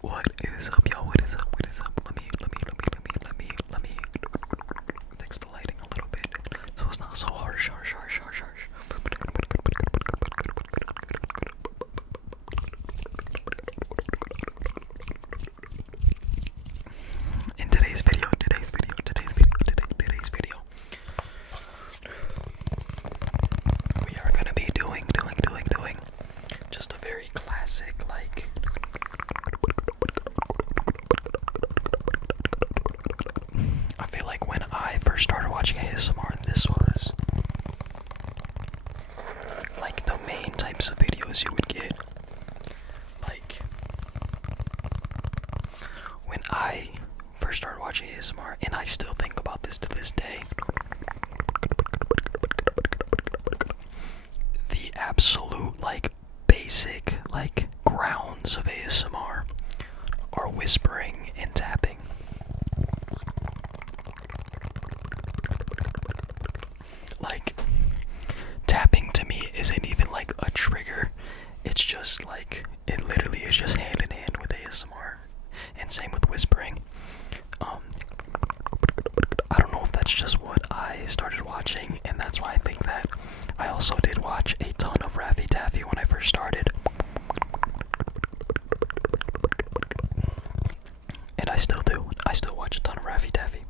What is up, y'all? What is up? What is up? Let me fix the lighting a little bit so it's not so harsh. In today's video, we are gonna be doing just a very classic, like, I feel like when I first started watching ASMR, this was like the main types of videos you would get. Like, when I first started watching ASMR, and I still think about this to this day, the absolute, like, basic, like, grounds of ASMR are whispering and tapping. Like, tapping to me isn't even like a trigger. It's just like, it literally is just hand in hand with ASMR. And same with whispering. I don't know if that's just what I started watching, and that's why I think that I also did watch a ton of Raffy Taffy when I first started. And I still do. I still watch a ton of Raffy Taffy.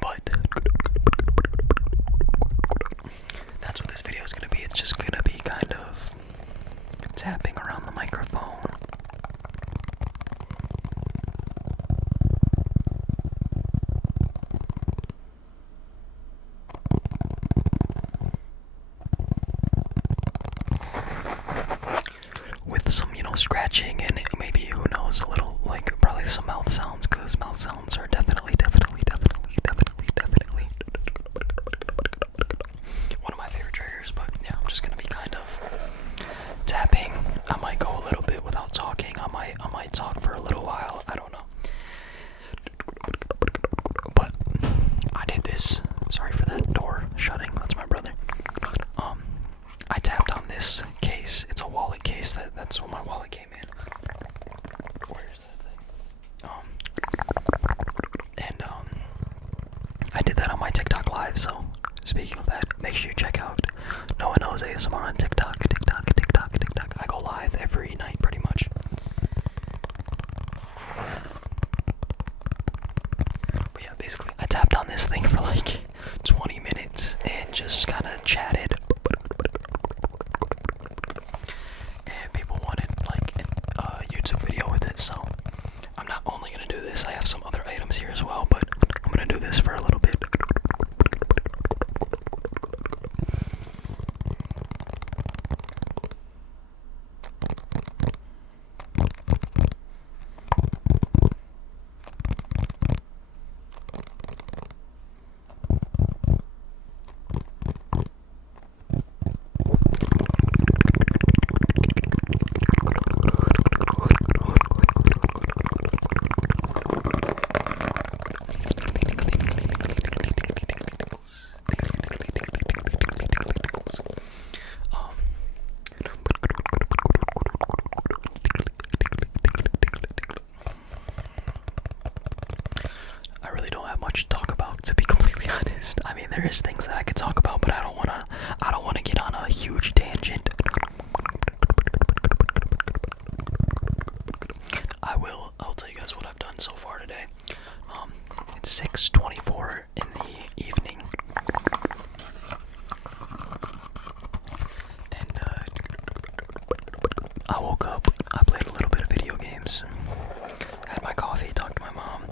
But that's what this video is gonna be. It's just gonna be kind of tapping around the microphone. With some, scratching and maybe, who knows, a little, like, probably some mouth sounds, because mouth sounds are definitely one of my favorite triggers. But yeah, I'm just gonna be kind of tapping. I might go a little bit without talking. I might talk for a little while. I don't know. But I did this. Sorry for that door shutting. That's my brother. I tapped on this case. It's a wallet case. That's when my wallet came in. Where's that thing? And I did that on my TikTok live. So speaking of that, make sure you check out No One Knows ASMR on TikTok. I go live every night, pretty much. But yeah, basically, I tapped on this thing for like 20 minutes and just kind of chatted. And people wanted like a YouTube video with it, so I'm not only gonna do this, I have some other items here as well, but I'm gonna do this for a little bit. I really don't have much to talk about, to be completely honest. I mean, there is things that I could talk about, but I don't wanna get on a huge tangent. I'll tell you guys what I've done so far today. It's 6:24 in the evening. And I woke up, I played a little bit of video games, had my coffee, talked to my mom.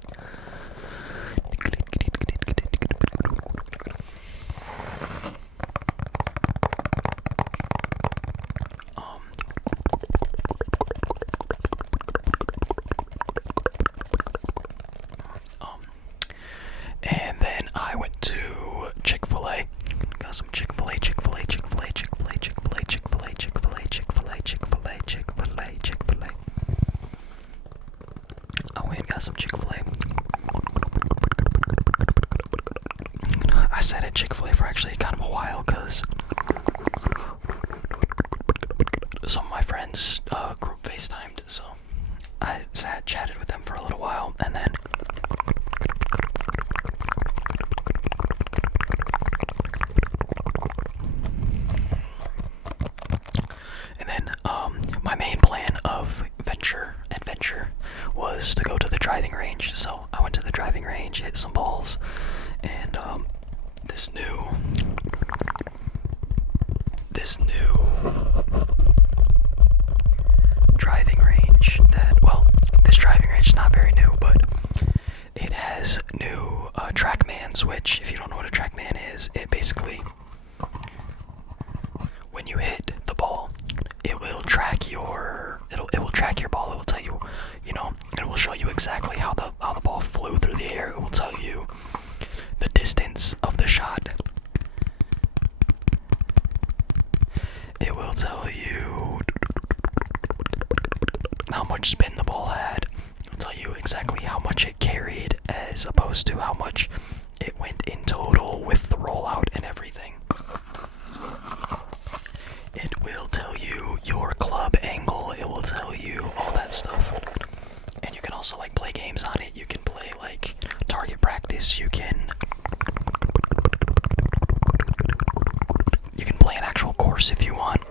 And then I went to Chick-fil-A. Got some Chick-fil-A. I went and got some Chick-fil-A. I sat at Chick-fil-A for actually kind of a while because some of my friends group FaceTimed, so I sat, chatted with them for a little while, and then my main plan of adventure was to go to the driving range. So I went to the driving range, hit some balls, and this new driving range this driving range is not very new, but it has new TrackMans, which, if you don't know what a TrackMan is, it basically, when you hit the ball, it will track your ball. It will tell you, it will show you exactly how the ball flew through the air. It will tell you the distance of the shot. It will tell you how much spin the ball had. It will tell you exactly how much it carried as opposed to how much it went in total with the rollout and everything. It will tell you your club angle. It will tell you all that stuff. And you can also play games on it. You can play target practice. You can play an actual course if you want.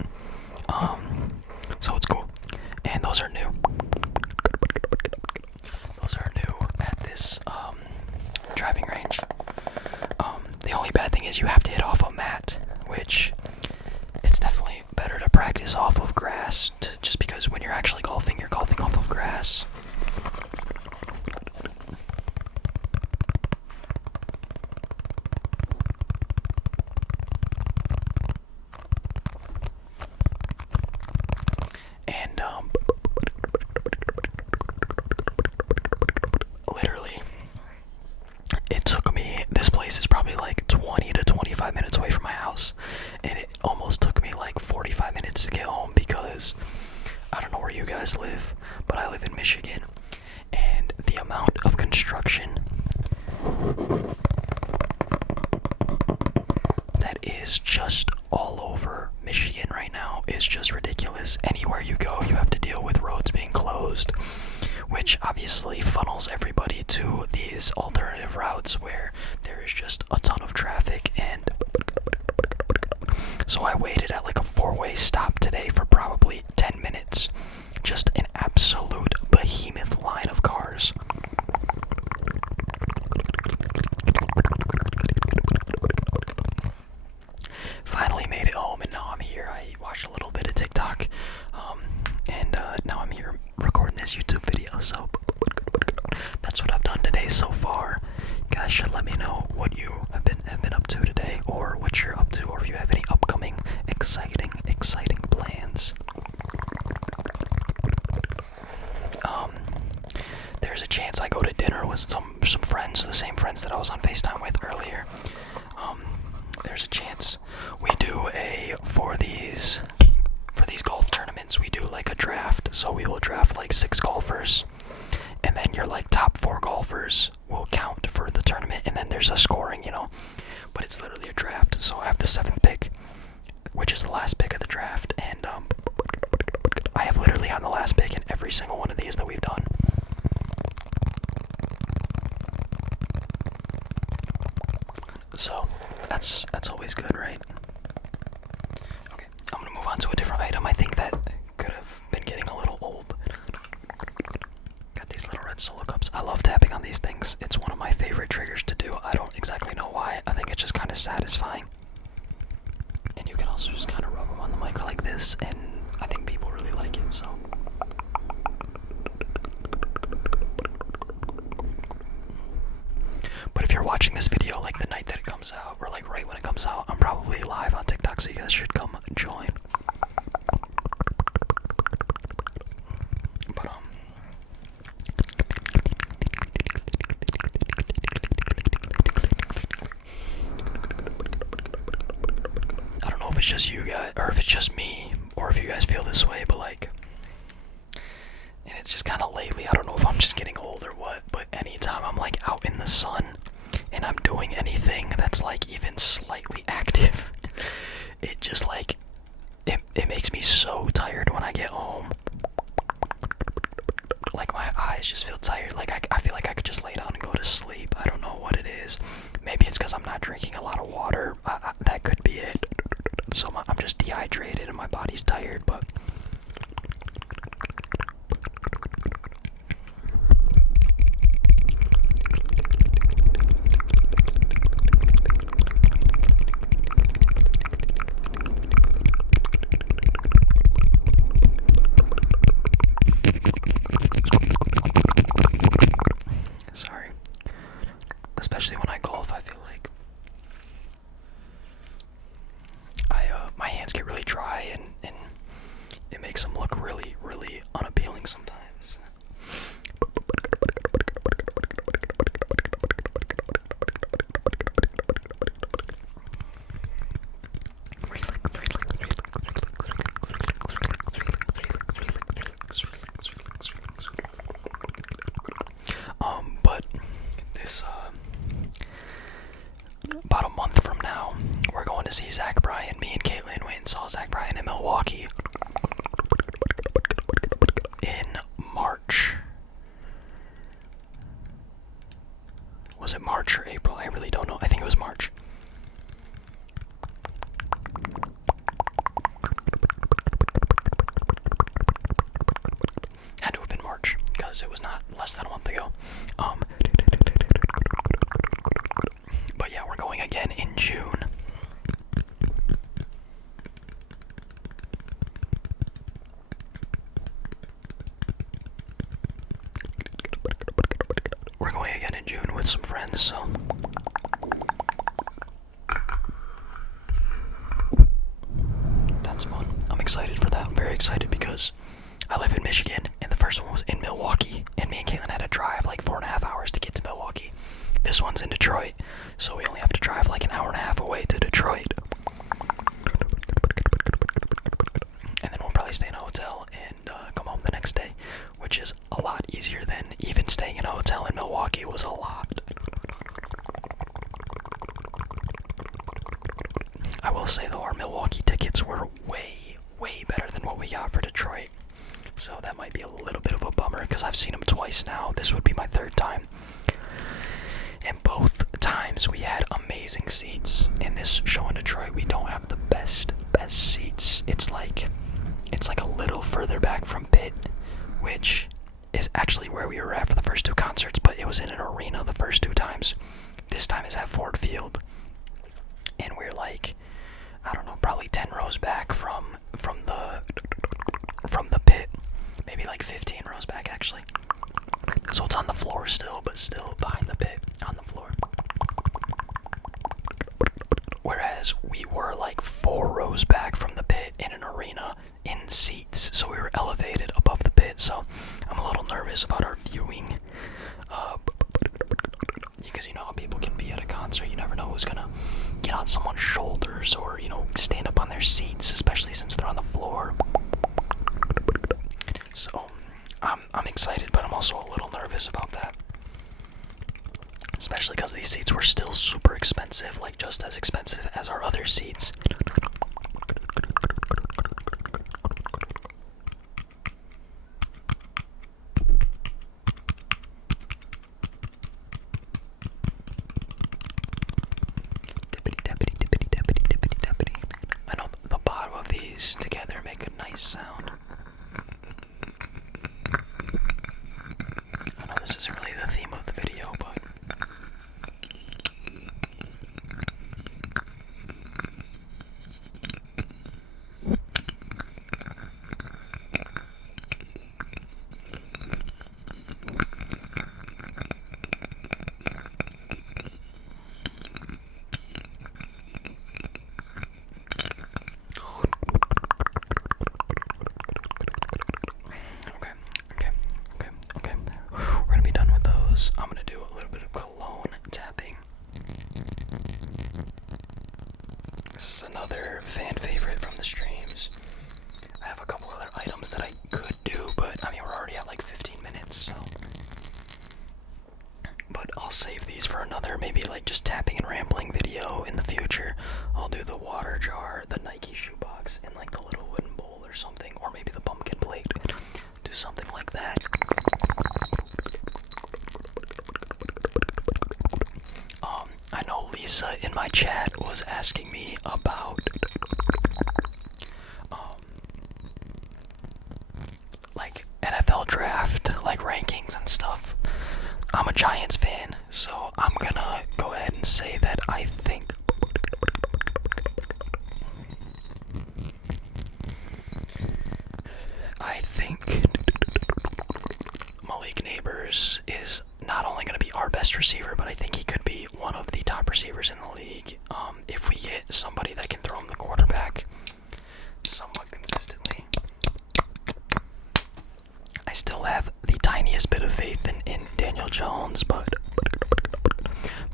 So it's cool. And those are new. Those are new at this driving range. The only bad thing is you have to hit off a mat, which it's definitely better to practice off of grass, just because when you're actually golfing, you're golfing off of grass. And literally, it took me, this place is probably 20 to 25 minutes away from my house, and it almost took me 45 minutes to get home, because I don't know where you guys live, but I live in Michigan, and the amount of construction that is just all over Michigan right now is just ridiculous. Anywhere you go, you have to deal with roads being closed, which obviously funnels everybody to these alternative routes where there is just a ton of traffic. And so I waited at a 4-way stop today for probably 10 minutes. Just an absolute behemoth line of cars. Finally made it home, and now I'm here. I watched a little bit of TikTok, and now I'm here recording this YouTube video. So that's what I've done today so far. You guys should let me know what you have been up to today, or what you're up to, or if you have any upcoming exciting plans. There's a chance I go to dinner with some friends, the same friends that I was on FaceTime with earlier. There's a chance we do for these golf tournaments, we do a draft. So we will draft 6 golfers, and then your top 4 golfers will count for the tournament, and then there's a scoring, but it's literally a draft. So I have the 7th pick, which is the last pick of the draft, and I have literally on the last pick in every single one of these that we've done. So that's always good, right? Okay, I'm gonna move on to a different item. I think that could have been getting a little old. Got these little red solo cups. I love tapping on these things. It's one of my favorite triggers to do. I don't exactly know why. I think it's just kind of satisfying. And you can also just kind of rub them on the mic like this, and I think people really like it, so. But if you're watching this video the night that it comes out, or right when it comes out, I'm probably live on TikTok, so you guys should come join. But I don't know if it's just you guys, or if it's just me, or if you guys feel this way, but and it's just kind of lately, I don't know if I'm just getting old or what, but anytime I'm out in the sun and I'm doing anything that's even slightly active, it just it makes me so tired when I get home. eyes just feel tired. Like I feel like I could just lay down and go to sleep. I don't know what it is. Maybe it's because I'm not drinking a lot of water. That could be it. So I'm just dehydrated and my body's tired, but sorry. Especially when I golf, I feel like my hands get really dry and it makes them look really, really unappealing sometimes. But this, about a month from now, we're going to see Zach Bryan. Me and Caitlin went and saw Zach Bryan in Milwaukee in March. Was it March or April? I really don't know. I think it was March. Had to have been March because it was not less than a month ago. But yeah, we're going again in June. We're going again in June with some friends, so that's fun. I'm excited for that. I'm very excited because I live in Michigan, and the first one was in Milwaukee, and me and Caitlin had to drive like 4.5 hours to get to Milwaukee. This one's in Detroit, so we only have to drive like an hour and a half away to Detroit. And then we'll probably stay in a hotel and come home the next day, which is a lot easier than even staying in a hotel in Milwaukee was a lot. I will say though, our Milwaukee tickets were way, way better than what we got for Detroit. So that might be a little bit of a bummer because I've seen them twice now. This would be my third time. And both times we had amazing seats. In this show in Detroit, we don't have the best seats. It's like a little further back from pit, which is actually where we were at for the first two concerts, but it was in an arena the first two times. This time is at Ford Field. And we're like, I don't know, probably 10 rows back from the pit. Maybe like 15 rows back actually. So it's on the floor still, but still behind the pit on the floor. Whereas we were like 4 rows back from the pit in an arena in seats, so we were elevated above the pit. So I'm a little nervous about our viewing, because you know how people can be at a concert. You never know who's gonna get on someone's shoulders or, you know, stand up on their seats, especially since they're on the floor. So I'm excited, but I'm also a little nervous about that. Especially because these seats were still super expensive, like just as expensive as our other seats. I know the bottom of these together make a nice sound. I know this isn't really the theme of the video, but okay. We're gonna be done with those. I'm gonna do a little bit of cologne tapping. This is another fan favorite from the streams. I have a couple other items that I could do, but I mean we're already at like 15 minutes, so. But I'll save these for another, maybe like just tapping and rambling video in the future. I'll do the water jar, the Nike shoebox, and like the little wooden bowl or something, or maybe the pumpkin plate. Do something like that. Lisa in my chat was asking me about like NFL draft, like rankings and stuff. I'm a Giants fan, so I'm gonna go ahead and say that I think Malik Neighbors is not only going to be our best receiver, but I think he could be one of the top receivers in the league if we get somebody that can throw him the quarterback somewhat consistently. I still have the tiniest bit of faith in Daniel Jones, but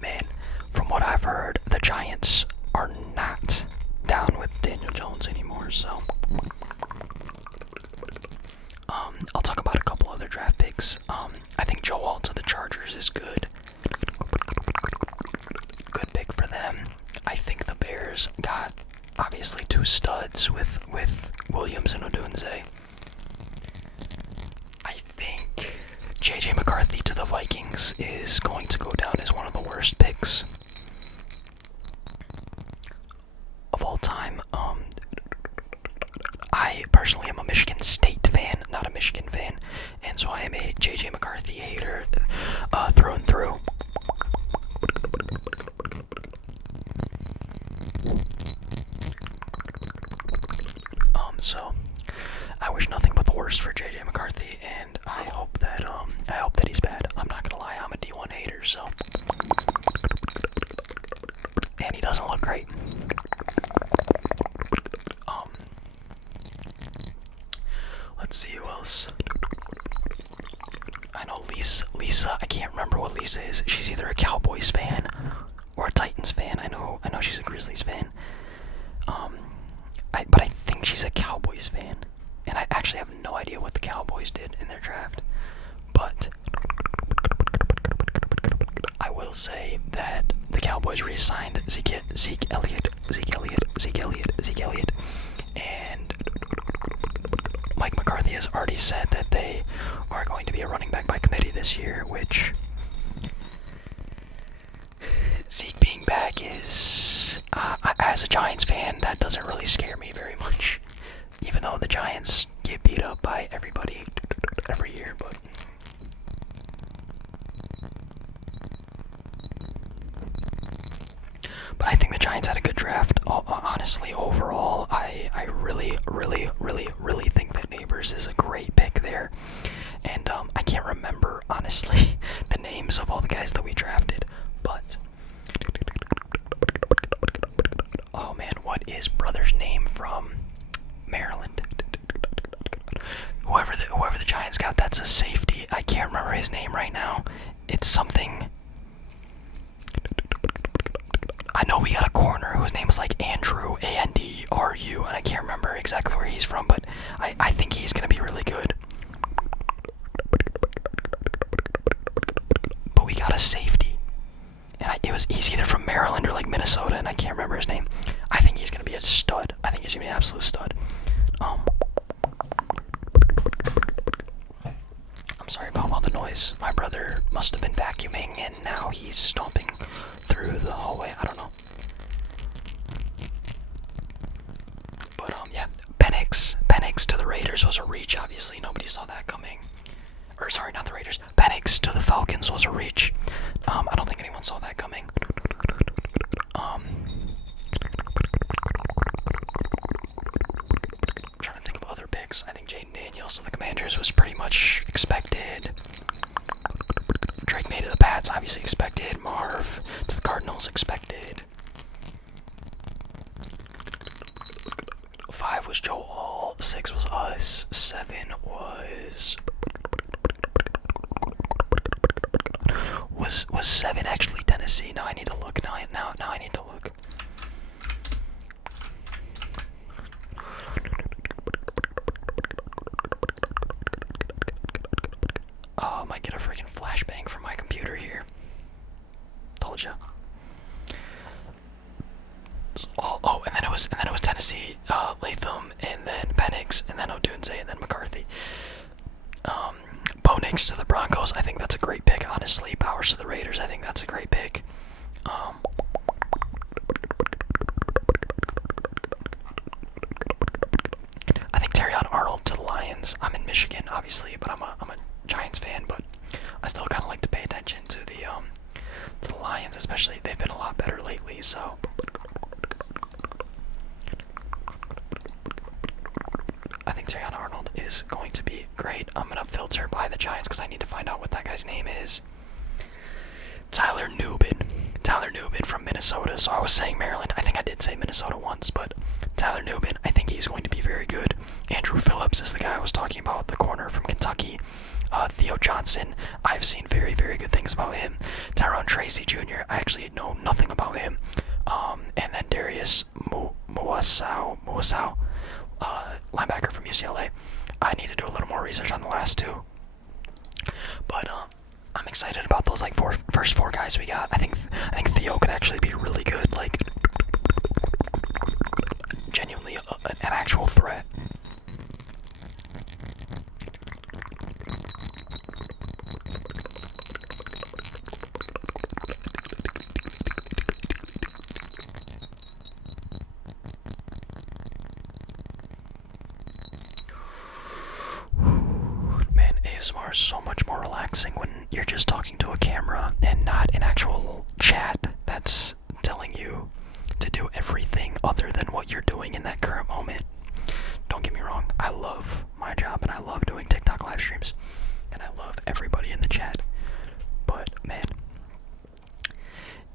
man, from what I've heard, the Giants are not down with Daniel Jones anymore, so I'll talk about a couple other draft picks. I think Joe Alt to the Chargers is good. Good pick for them. I think the Bears got obviously two studs with Williams and Odunze. I think JJ McCarthy to the Vikings is going to go down as one of the worst picks of all time. I personally am a Michigan State fan, not a Michigan fan, and so I am a JJ McCarthy hater through and through. So I wish nothing but the worst for JJ McCarthy, and I hope that he's bad. I'm not gonna lie, I'm a D1 hater, so, and he doesn't look great. Let's see who else. I know Lisa, I can't remember what Lisa is. She's either a Cowboys fan or a Titans fan. I know she's a Grizzlies fan. But I think she's a Cowboys fan. And I actually have no idea what the Cowboys did in their draft. But I will say that the Cowboys re-signed Zeke Elliott, and Mike McCarthy has already said that they are going to be a running back by committee this year, which Zeke being back is, as a Giants fan, that doesn't really scare me very much, even though the Giants get beat up by everybody every year, but I think the Giants had a good draft. Honestly, overall, I really think that Neighbors is a great pick there. And I can't remember, honestly, the names of all the guys that we drafted. But, oh man, what is brother's name from Maryland? Whoever the Giants got, that's a safety. I can't remember his name right now. It's something. I know we got a corner whose name is like Andrew, Andru, and I can't remember exactly where he's from, but I think he's going to be really good. But we got a safety. And he's either from Maryland or like Minnesota, and I can't remember his name. I think he's going to be a stud. I think he's going to be an absolute stud. I'm sorry about all the noise. My brother must have been vacuuming, and now he's stomping through the hallway. I don't know. But yeah, Penix to the Raiders was a reach. Obviously, nobody saw that coming. Or sorry, not the Raiders. Penix to the Falcons was a reach. I don't think anyone saw that coming. I'm trying to think of other picks. I think Jaden Daniels to the Commanders was pretty much expected. Drake May to the Pats, obviously expected. Marv to the Cardinals, expected. 5 was Joe All, 6 was us, 7 was 7 actually Tennessee? Now I need to look. Now I need to look. Oh, I might get a freaking flashbang from my computer here. Told ya. Oh, and then it was Tennessee, Latham, and then Penix, and then Odunze, and then McCarthy. Bo Nix to the Broncos, I think that's a great pick, honestly. Powers to the Raiders, I think that's a great pick. obviously, but I'm a Giants fan, but I still kind of like to pay attention to the Lions, especially. They've been a lot better lately, so. I think Terrion Arnold is going to be great. I'm gonna filter by the Giants because I need to find out what that guy's name is. Tyler Nubin. Tyler Nubin from Minnesota. So I was saying Maryland. I think I did say Minnesota once, but Tyler Nubin, I think he's going to be very good. Andrew Phillips is the guy I was talking about, the corner from Kentucky. Theo Johnson, I've seen very, very good things about him. Tyrone Tracy Jr., I actually know nothing about him. And then Darius Muasau, linebacker from UCLA. I need to do a little more research on the last two. But I'm excited about those like first four guys we got. I think Theo could actually be really good, like genuinely an actual threat. Man, ASMR is so much more relaxing when you're just talking to a camera and not an actual chat that's telling you to do everything other than what you're doing in that current moment. Don't get me wrong, I love my job and I love doing TikTok live streams and I love everybody in the chat, but man,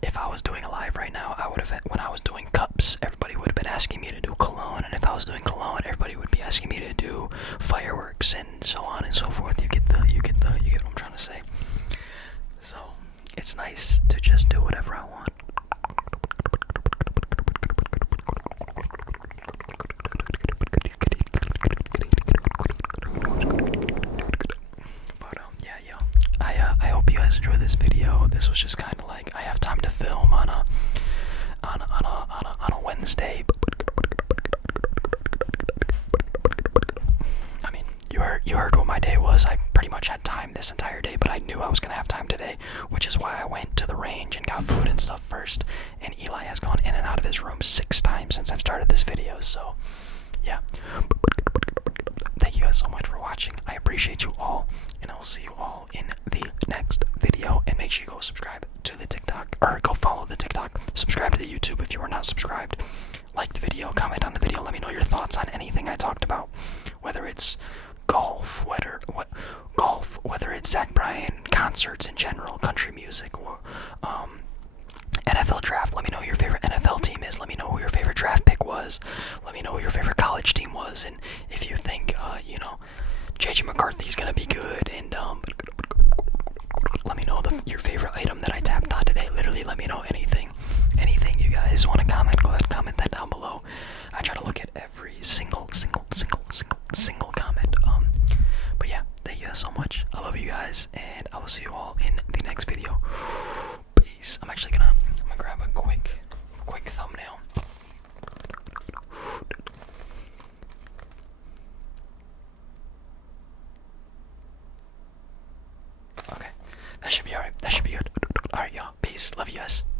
if I was doing a live right now, I would have, when I was doing cups, everybody would have been asking me to do cologne, and if I was doing cologne, everybody would be asking me to do fireworks and so on and so forth. You get what I'm trying to say. So it's nice to just do whatever I want. But yeah. I hope you guys enjoyed this video. This was just kind of like, I have time to film on a Wednesday. I mean, you heard what my day was. I pretty much had time this entire day, but I knew I was gonna have time today, which is why I went to the range and got food and stuff first. And Eli has gone in and out of his room 6 times since I've started this video, so yeah. Thank you guys so much for watching. I appreciate you all, and I will see you all in the next video. And make sure you go subscribe to the TikTok, or go follow the TikTok. Subscribe to the YouTube if you are not subscribed. Like the video, comment on the video, let me know your thoughts on anything I talked about. Whether it's golf, whether it's Zach Bryan, concerts in general, country music, or NFL draft. Let me know who your favorite NFL team is. Let me know who your favorite draft pick was. Let me know who your favorite college team was, and if you think JJ McCarthy's gonna be good. And let me know your favorite item that I tapped on today. Literally, let me know anything you guys want to comment. Go ahead, comment that down below. I try to look at